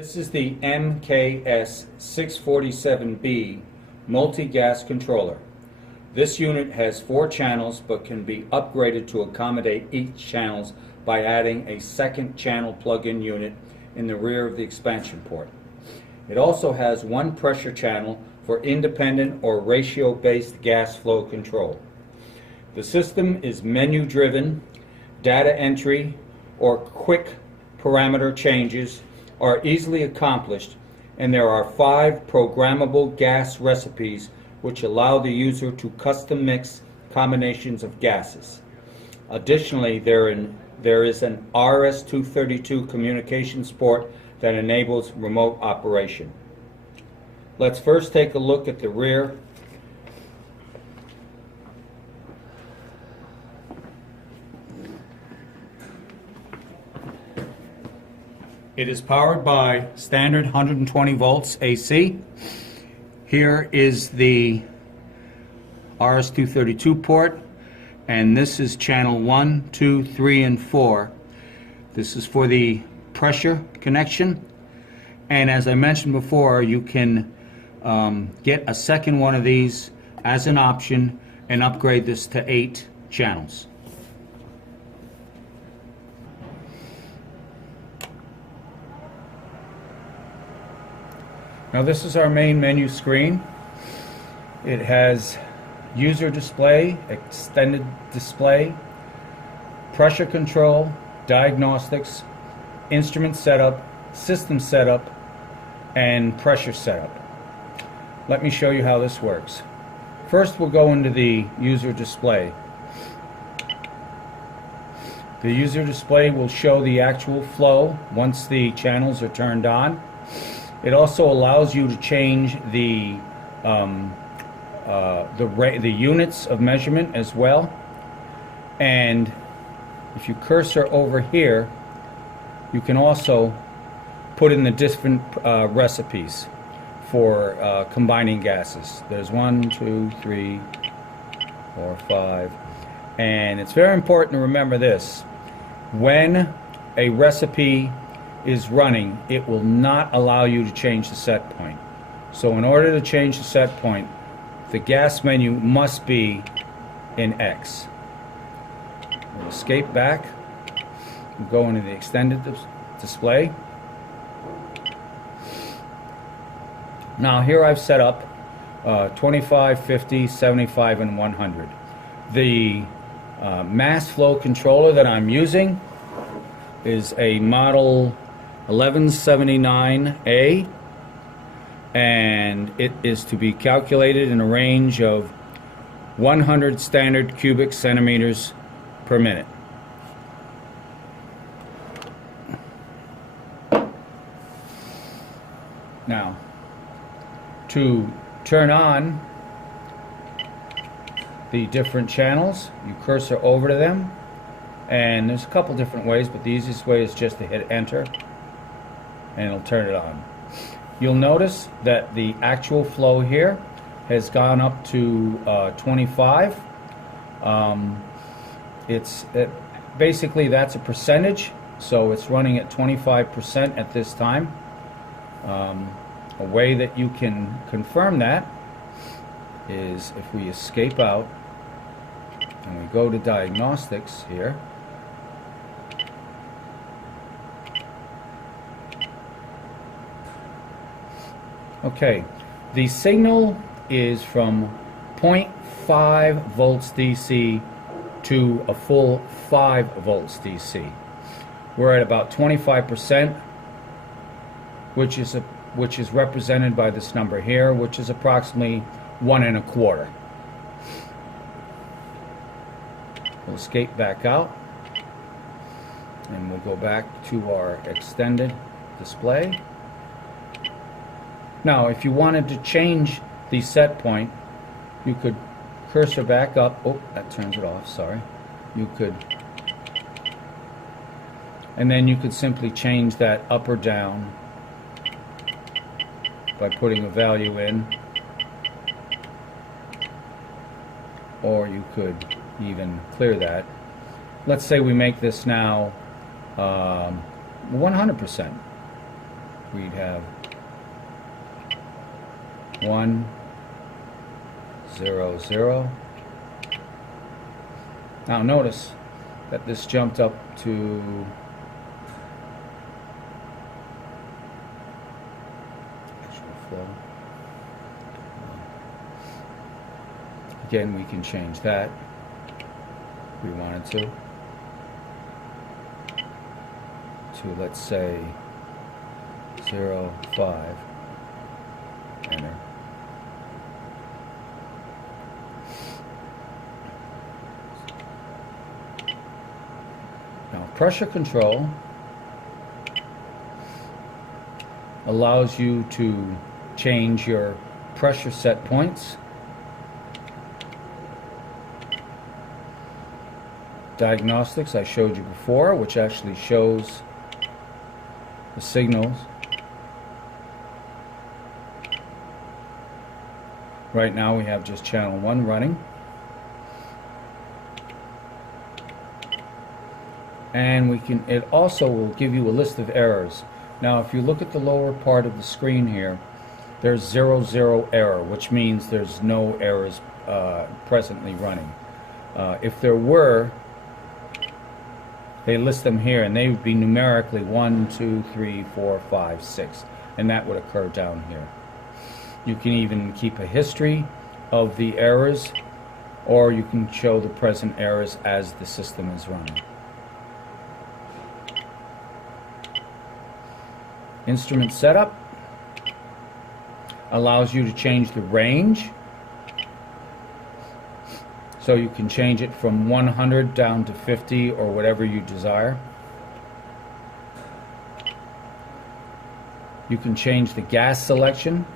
This is the MKS 647B multi-gas controller. This unit has 4 channels but can be upgraded to accommodate each channels by adding a second channel plug-in unit in the rear of the expansion port. It also has 1 pressure channel for independent or ratio-based gas flow control. The system is menu-driven. Data entry or quick parameter changes are easily accomplished, and there are 5 programmable gas recipes which allow the user to custom mix combinations of gases. Additionally, there is an RS-232 communications port that enables remote operation. Let's first take a look at the rear. It is powered by standard 120 volts AC. Here is the RS-232 port, and this is channel 1, 2, 3, and 4. This is for the pressure connection, and as I mentioned before, you can get a second one of these as an option and upgrade this to 8 channels. Now this is our main menu screen. It has user display, extended display, pressure control, diagnostics, instrument setup, system setup, and pressure setup. Let me show you how this works. First we'll go into the user display. The user display will show the actual flow once the channels are turned on. It also allows you to change the units of measurement as well. And if you cursor over here, you can also put in the different recipes for combining gases. There's 1, 2, 3, 4, 5. And it's very important to remember this. When a recipe is running, it will not allow you to change the set point. So in order to change the set point, the gas menu must be in X. We'll escape back, we'll go into the extended display. Now here I've set up 25, 50, 75, and 100. The mass flow controller that I'm using is a model 1179A, and it is to be calculated in a range of 100 standard cubic centimeters per minute. Now, to turn on the different channels, you cursor over to them, and there's a couple different ways, but the easiest way is just to hit enter and it'll turn it on. You'll notice that the actual flow here has gone up to 25. Basically that's a percentage, so it's running at 25% at this time. A way that you can confirm that is if we escape out and we go to diagnostics here. Okay, the signal is from 0.5 volts DC to a full 5 volts DC. We're at about 25%, which is represented by this number here, which is approximately 1 1/4. We'll escape back out, and we'll go back to our extended display. Now, if you wanted to change the set point, you could cursor back up. Oh, that turns it off, sorry. You could, and then you could simply change that up or down by putting a value in, or you could even clear that. Let's say we make this now 100%. we'd have 1, 0, 0. Now notice that this jumped up to flow. Again, we can change that if we wanted to let's say 0, 5, enter. Now pressure control allows you to change your pressure set points. Diagnostics I showed you before, which actually shows the signals. Right now we have just channel 1 running. And it also will give you a list of errors. Now if you look at the lower part of the screen here, there's 0, 0 error, which means there's no errors presently running. If there were, they list them here, and they would be numerically 1, 2, 3, 4, 5, 6, and that would occur down here. You can even keep a history of the errors, or you can show the present errors as the system is running. Instrument setup allows you to change the range, so you can change it from 100 down to 50 or whatever you desire. You can change the gas selection.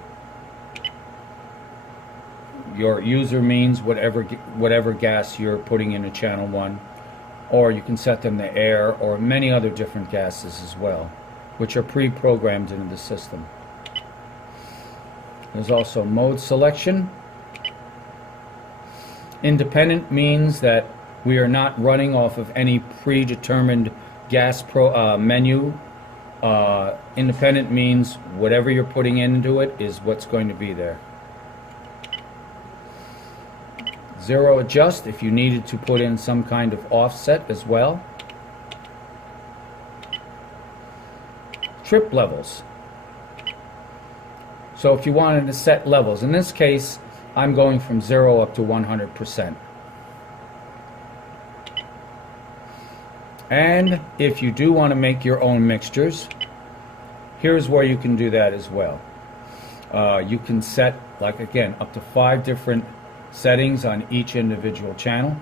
Your user means whatever gas you're putting into channel 1, or you can set them to air or many other different gases as well, which are pre-programmed into the system. There's also mode selection. Independent means that we are not running off of any predetermined gas menu. Independent means whatever you're putting into it is what's going to be there. Zero adjust if you needed to put in some kind of offset as well. Trip levels. So if you wanted to set levels, in this case I'm going from 0 up to 100%. And if you do want to make your own mixtures, here's where you can do that as well. You can set, like again, up to 5 different settings on each individual channel.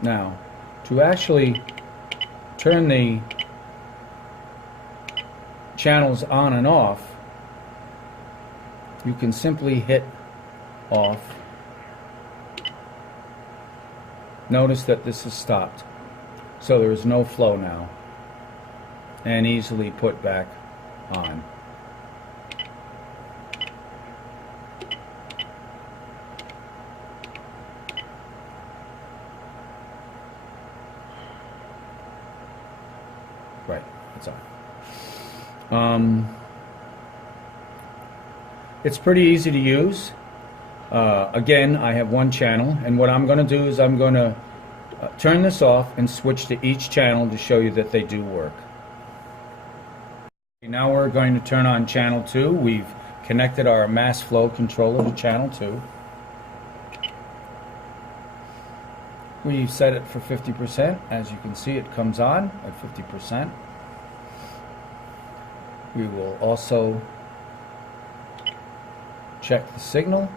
Now, to actually turn the channels on and off, you can simply hit off. Notice that this is stopped, so there is no flow now, and easily put back on. Right, it's on. It's pretty easy to use. Again, I have one channel, and what I'm going to do is I'm going to turn this off and switch to each channel to show you that they do work. Now we're going to turn on channel 2. We've connected our mass flow controller to channel 2. We've set it for 50%. As you can see, it comes on at 50%. We will also check the signal.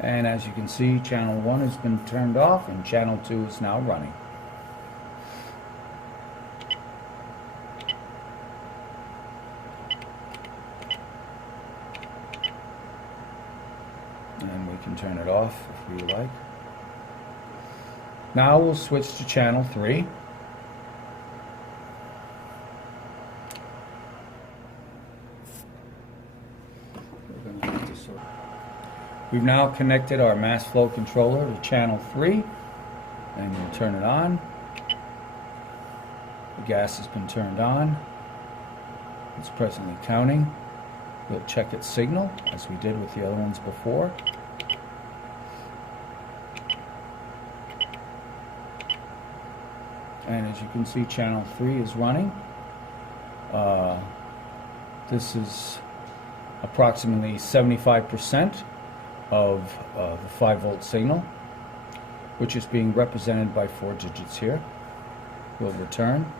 And as you can see, channel 1 has been turned off and channel 2 is now running. And we can turn it off if we like. Now we'll switch to channel 3. We've now connected our mass flow controller to channel 3, and we'll turn it on. The gas has been turned on. It's presently counting. We'll check its signal, as we did with the other ones before. And as you can see, channel 3 is running. This is approximately 75% of the 5-volt signal, which is being represented by 4 digits here. We'll return.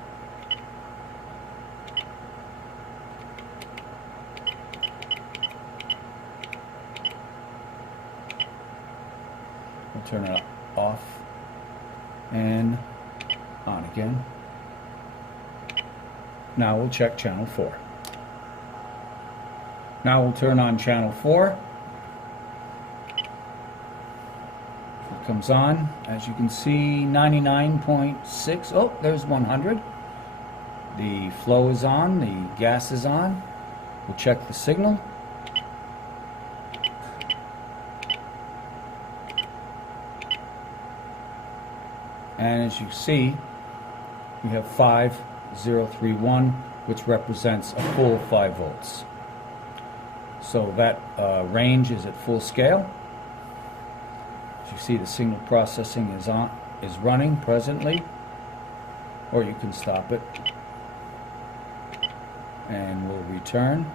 We'll turn it off and on again. Now we'll check channel 4. Now we'll turn on channel 4. It comes on. As you can see, 99.6. Oh, there's 100. The flow is on. The gas is on. We'll check the signal. And as you see, we have 5031, which represents a full 5 volts. So that range is at full scale. As you see, the signal processing is running presently, or you can stop it, and we'll return.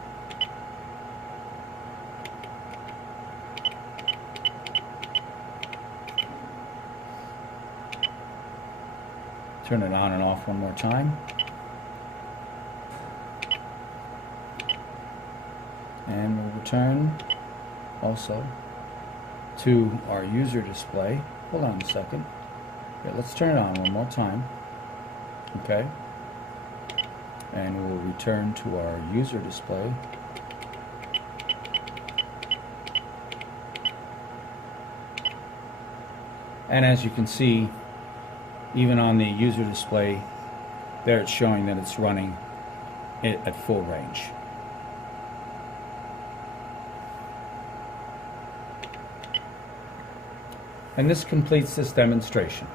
Turn it on and off one more time. And we'll return also to our user display. Hold on a second. Okay, let's turn it on one more time. Okay. And we'll return to our user display. And as you can see, even on the user display, there it's showing that it's running it at full range. And this completes this demonstration.